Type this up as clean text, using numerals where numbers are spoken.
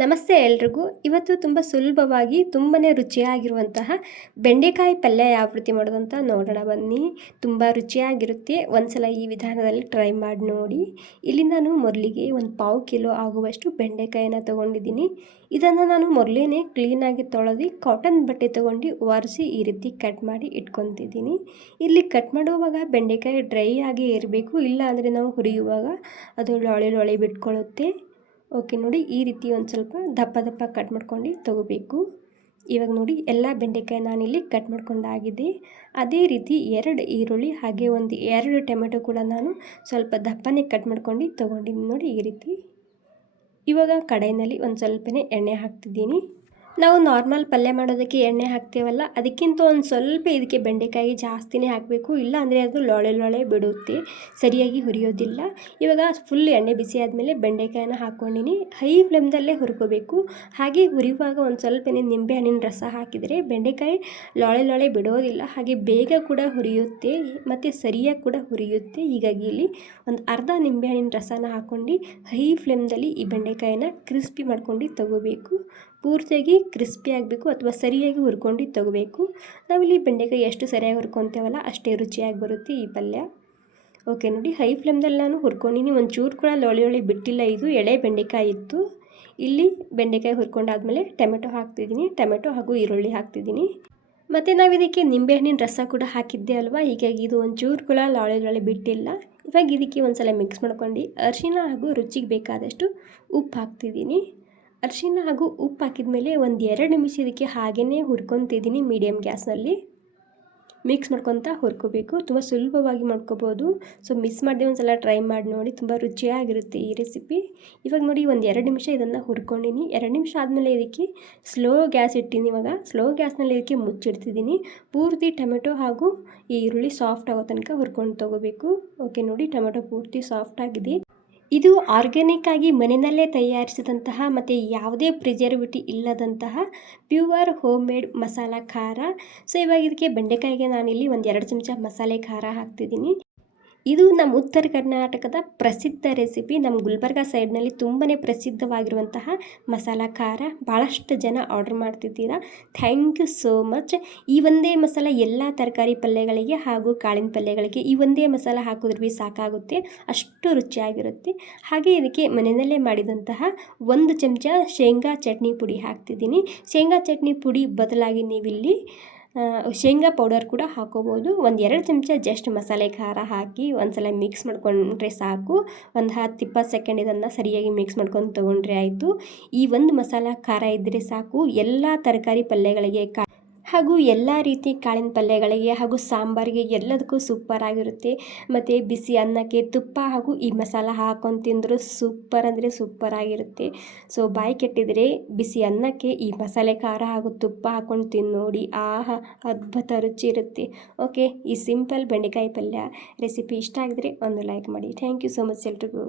ನಮಸ್ತೆ ಎಲ್ರಿಗೂ. ಇವತ್ತು ತುಂಬ ಸುಲಭವಾಗಿ ತುಂಬಾ ರುಚಿಯಾಗಿರುವಂತಹ ಬೆಂಡೆಕಾಯಿ ಪಲ್ಯ ಯಾವ ರೀತಿ ಮಾಡೋದು ಅಂತ ನೋಡೋಣ ಬನ್ನಿ. ತುಂಬ ರುಚಿಯಾಗಿರುತ್ತೆ. ಒಂದ್ಸಲ ಈ ವಿಧಾನದಲ್ಲಿ ಟ್ರೈ ಮಾಡಿ ನೋಡಿ. ಇಲ್ಲಿ ನಾನು ಮೊದಲಿಗೆ ಒಂದು 1/4 ಕಿಲೋ ಆಗುವಷ್ಟು ಬೆಂಡೆಕಾಯಿನ ತೊಗೊಂಡಿದ್ದೀನಿ. ಇದನ್ನು ನಾನು ಮೊದಲೇ ಕ್ಲೀನಾಗಿ ತೊಳೆದು ಕಾಟನ್ ಬಟ್ಟೆ ತೊಗೊಂಡು ಒರೆಸಿ ಈ ರೀತಿ ಕಟ್ ಮಾಡಿ ಇಟ್ಕೊತಿದ್ದೀನಿ. ಇಲ್ಲಿ ಕಟ್ ಮಾಡುವಾಗ ಬೆಂಡೆಕಾಯಿ ಡ್ರೈ ಆಗಿ ಇರಬೇಕು, ಇಲ್ಲ ಅಂದರೆ ನಾವು ಹುರಿಯುವಾಗ ಅದು ಲೊಳೆ ಬಿಟ್ಕೊಳ್ಳುತ್ತೆ. ಓಕೆ ನೋಡಿ, ಈ ರೀತಿ ಒಂದು ಸ್ವಲ್ಪ ದಪ್ಪ ಕಟ್ ಮಾಡ್ಕೊಂಡು ತೊಗೋಬೇಕು. ಇವಾಗ ನೋಡಿ ಎಲ್ಲ ಬೆಂಡೆಕಾಯಿ ನಾನಿಲ್ಲಿ ಕಟ್ ಮಾಡ್ಕೊಂಡಾಗಿದೆ. ಅದೇ ರೀತಿ 2 ಈರುಳ್ಳಿ ಹಾಗೆ ಒಂದು 2 ಟೊಮೆಟೊ ಕೂಡ ನಾನು ಸ್ವಲ್ಪ ದಪ್ಪನೇ ಕಟ್ ಮಾಡ್ಕೊಂಡು ತೊಗೊಂಡಿದ್ದೀನಿ. ನೋಡಿ ಈ ರೀತಿ. ಇವಾಗ ಕಡಾಯಿನಲ್ಲಿ ಒಂದು ಸ್ವಲ್ಪನೇ ಎಣ್ಣೆ ಹಾಕ್ತಿದ್ದೀನಿ. ನಾವು ನಾರ್ಮಲ್ ಪಲ್ಯ ಮಾಡೋದಕ್ಕೆ ಎಣ್ಣೆ ಹಾಕ್ತೇವಲ್ಲ, ಅದಕ್ಕಿಂತ ಒಂದು ಸ್ವಲ್ಪ ಇದಕ್ಕೆ ಬೆಂಡೆಕಾಯಿಗೆ ಜಾಸ್ತಿನೇ ಹಾಕಬೇಕು, ಇಲ್ಲ ಅಂದರೆ ಅದು ಲೊಳೆ ಬಿಡುತ್ತೆ, ಸರಿಯಾಗಿ ಹುರಿಯೋದಿಲ್ಲ. ಇವಾಗ ಫುಲ್ ಎಣ್ಣೆ ಬಿಸಿ ಆದಮೇಲೆ ಬೆಂಡೆಕಾಯಿನ ಹಾಕ್ಕೊಂಡಿನಿ. ಹೈ ಫ್ಲೇಮ್ದಲ್ಲೇ ಹುರ್ಕೋಬೇಕು. ಹಾಗೆ ಹುರಿಯುವಾಗ ಒಂದು ಸ್ವಲ್ಪನೇ ನಿಂಬೆಹಣ್ಣಿನ ರಸ ಹಾಕಿದರೆ ಬೆಂಡೆಕಾಯಿ ಲೊಳೆ ಬಿಡೋದಿಲ್ಲ, ಹಾಗೆ ಬೇಗ ಕೂಡ ಹುರಿಯುತ್ತೆ ಮತ್ತು ಸರಿಯಾಗಿ ಕೂಡ ಹುರಿಯುತ್ತೆ. ಹೀಗಾಗಿ ಇಲ್ಲಿ ಒಂದು ಅರ್ಧ ನಿಂಬೆಹಣ್ಣಿನ ರಸನ ಹಾಕ್ಕೊಂಡು ಹೈ ಫ್ಲೇಮ್ದಲ್ಲಿ ಈ ಬೆಂಡೆಕಾಯಿನ ಕ್ರಿಸ್ಪಿ ಮಾಡ್ಕೊಂಡು ತಗೋಬೇಕು. ಪೂರ್ತಿಯಾಗಿ ಕ್ರಿಸ್ಪಿ ಆಗಬೇಕು ಅಥವಾ ಸರಿಯಾಗಿ ಹುರ್ಕೊಂಡು ತಗೋಬೇಕು. ನಾವಿಲ್ಲಿ ಬೆಂಡೆಕಾಯಿ ಎಷ್ಟು ಸರಿಯಾಗಿ ಹುರ್ಕೊತೇವಲ್ಲ ಅಷ್ಟೇ ರುಚಿಯಾಗಿ ಬರುತ್ತೆ ಈ ಪಲ್ಯ. ಓಕೆ ನೋಡಿ, ಹೈ ಫ್ಲೇಮ್ದಲ್ಲಿ ನಾನು ಹುರ್ಕೊಂಡಿನಿ. ಒಂಚೂರು ಕೂಡ ಲೊಳೆ ಬಿಟ್ಟಿಲ್ಲ. ಇದು ಎಳೆ ಬೆಂಡೆಕಾಯಿ ಇತ್ತು. ಇಲ್ಲಿ ಬೆಂಡೆಕಾಯಿ ಹುರ್ಕೊಂಡಾದ್ಮೇಲೆ ಟೊಮೆಟೊ ಹಾಕ್ತಿದ್ದೀನಿ. ಟೊಮೆಟೊ ಹಾಗೂ ಈರುಳ್ಳಿ ಹಾಕ್ತಿದ್ದೀನಿ. ಮತ್ತು ನಾವು ಇದಕ್ಕೆ ನಿಂಬೆಹಣ್ಣಿನ ರಸ ಕೂಡ ಹಾಕಿದ್ದೆ ಅಲ್ವಾ, ಹೀಗಾಗಿ ಇದು ಒಂಚೂರು ಕೂಡ ಲೊಳೆ ಬಿಟ್ಟಿಲ್ಲ. ಇವಾಗ ಇದಕ್ಕೆ ಒಂದ್ಸಲ ಮಿಕ್ಸ್ ಮಾಡ್ಕೊಂಡು ಅರಿಶಿನ ಹಾಗೂ ರುಚಿಗೆ ಬೇಕಾದಷ್ಟು ಉಪ್ಪು ಹಾಕ್ತಿದ್ದೀನಿ. ಅರಿಶಿನ ಹಾಗೂ ಉಪ್ಪು ಹಾಕಿದ ಮೇಲೆ ಒಂದು 2 ನಿಮಿಷ ಇದಕ್ಕೆ ಹಾಗೇ ಹುರ್ಕೊತಿದ್ದೀನಿ. ಮೀಡಿಯಮ್ ಗ್ಯಾಸ್ನಲ್ಲಿ ಮಿಕ್ಸ್ ಮಾಡ್ಕೊತಾ ಹುರ್ಕೋಬೇಕು. ತುಂಬ ಸುಲಭವಾಗಿ ಮಾಡ್ಕೋಬೋದು. ಸೊ ಮಿಸ್ ಮಾಡದೆ ಒಂದು ಸಲ ಟ್ರೈ ಮಾಡಿ ನೋಡಿ, ತುಂಬ ರುಚಿಯಾಗಿರುತ್ತೆ ಈ ರೆಸಿಪಿ. ಇವಾಗ ನೋಡಿ ಒಂದು 2 ನಿಮಿಷ ಇದನ್ನು ಹುರ್ಕೊಂಡಿನಿ. 2 ನಿಮಿಷ ಆದಮೇಲೆ ಇದಕ್ಕೆ ಸ್ಲೋ ಗ್ಯಾಸ್ ಇಟ್ಟಿನಿ. ಇವಾಗ ಸ್ಲೋ ಗ್ಯಾಸ್ನಲ್ಲಿ ಇದಕ್ಕೆ ಮುಚ್ಚಿಡ್ತಿದ್ದೀನಿ. ಪೂರ್ತಿ ಟೊಮೆಟೊ ಹಾಗೂ ಈ ಈರುಳ್ಳಿ ಸಾಫ್ಟ್ ಆಗೋ ತನಕ ಹುರ್ಕೊಂಡು ತೊಗೋಬೇಕು. ಓಕೆ ನೋಡಿ, ಟೊಮೆಟೊ ಪೂರ್ತಿ ಸಾಫ್ಟ್ ಆಗಿದೆ. ಇದು ಆರ್ಗ್ಯಾನಿಕ್ ಆಗಿ ಮನೆಯಲ್ಲೇ ತಯಾರಿಸಿದಂತಹ ಮತ್ತು ಯಾವುದೇ ಪ್ರಿಸರ್ವೇಟಿವ್ ಇಲ್ಲದಂತಹ ಪ್ಯೂರ್ ಹೋಮ್ ಮೇಡ್ ಮಸಾಲ ಖಾರ. ಸೊ ಇವಾಗ ಇದಕ್ಕೆ ಬೆಂಡೆಕಾಯಿಗೆ ನಾನಿಲ್ಲಿ ಒಂದು 2 ಚಮಚ ಮಸಾಲೆ ಖಾರ ಹಾಕ್ತಿದ್ದೀನಿ. ಇದು ನಮ್ಮ ಉತ್ತರ ಕರ್ನಾಟಕದ ಪ್ರಸಿದ್ಧ ರೆಸಿಪಿ. ನಮ್ಮ ಗುಲ್ಬರ್ಗ ಸೈಡ್ನಲ್ಲಿ ತುಂಬಾ ಪ್ರಸಿದ್ಧವಾಗಿರುವಂತಹ ಮಸಾಲ ಖಾರ. ಭಾಳಷ್ಟು ಜನ ಆರ್ಡರ್ ಮಾಡ್ತಿದ್ದೀರಾ. Thank you so much. ಈ ಒಂದೇ ಮಸಾಲ ಎಲ್ಲ ತರಕಾರಿ ಪಲ್ಯಗಳಿಗೆ ಹಾಗೂ ಕಾಳಿನ ಪಲ್ಯಗಳಿಗೆ ಈ ಒಂದೇ ಮಸಾಲ ಹಾಕಿದ್ರೆ ಭೀ ಸಾಕಾಗುತ್ತೆ, ಅಷ್ಟು ರುಚಿಯಾಗಿರುತ್ತೆ. ಹಾಗೆ ಇದಕ್ಕೆ ಮನೆಯಲ್ಲೇ ಮಾಡಿದಂತಹ 1 ಚಮಚ ಶೇಂಗಾ ಚಟ್ನಿ ಪುಡಿ ಹಾಕ್ತಿದ್ದೀನಿ. ಶೇಂಗಾ ಚಟ್ನಿ ಪುಡಿ ಬದಲಾಗಿ ನೀವಿಲ್ಲಿ ಶೇಂಗಾ ಪೌಡರ್ ಕೂಡ ಹಾಕೋಬೋದು. ಒಂದು 2 ಚಮಚ ಜಸ್ಟ್ ಮಸಾಲೆ ಖಾರ ಹಾಕಿ ಒಂದ್ಸಲ ಮಿಕ್ಸ್ ಮಾಡ್ಕೊಂಡ್ರೆ ಸಾಕು. ಒಂದು 10-20 ಸೆಕೆಂಡ್ ಇದನ್ನು ಸರಿಯಾಗಿ ಮಿಕ್ಸ್ ಮಾಡ್ಕೊಂಡು ತೊಗೊಂಡ್ರೆ ಆಯಿತು. ಈ ಒಂದು ಮಸಾಲ ಖಾರ ಇದ್ದರೆ ಸಾಕು ಎಲ್ಲ ತರಕಾರಿ ಪಲ್ಯಗಳಿಗೆ ಹಾಗೂ ಎಲ್ಲ ರೀತಿ ಕಾಳಿನ ಪಲ್ಯಗಳಿಗೆ ಹಾಗೂ ಸಾಂಬಾರಿಗೆ ಎಲ್ಲದಕ್ಕೂ ಸೂಪರ್ ಆಗಿರುತ್ತೆ. ಮತ್ತು ಬಿಸಿ ಅನ್ನಕ್ಕೆ ತುಪ್ಪ ಹಾಗೂ ಈ ಮಸಾಲ ಹಾಕ್ಕೊಂಡು ತಿಂದರೂ ಸೂಪರ್ ಅಂದರೆ ಸೂಪರ್ ಆಗಿರುತ್ತೆ. ಸೊ ಬಾಯಿ ಕೆಟ್ಟಿದರೆ ಬಿಸಿ ಅನ್ನಕ್ಕೆ ಈ ಮಸಾಲೆ ಖಾರ ಹಾಗೂ ತುಪ್ಪ ಹಾಕ್ಕೊಂಡು ತಿಂದು ನೋಡಿ, ಆಹಾ ಅದ್ಭುತ ರುಚಿ ಇರುತ್ತೆ. ಓಕೆ, ಈ ಸಿಂಪಲ್ ಬೆಂಡೆಕಾಯಿ ಪಲ್ಯ ರೆಸಿಪಿ ಇಷ್ಟ ಆಗಿದ್ರೆ ಒಂದು ಲೈಕ್ ಮಾಡಿ. ಥ್ಯಾಂಕ್ ಯು ಸೋ ಮಚ್ ಎಲ್ರಿಗೂ.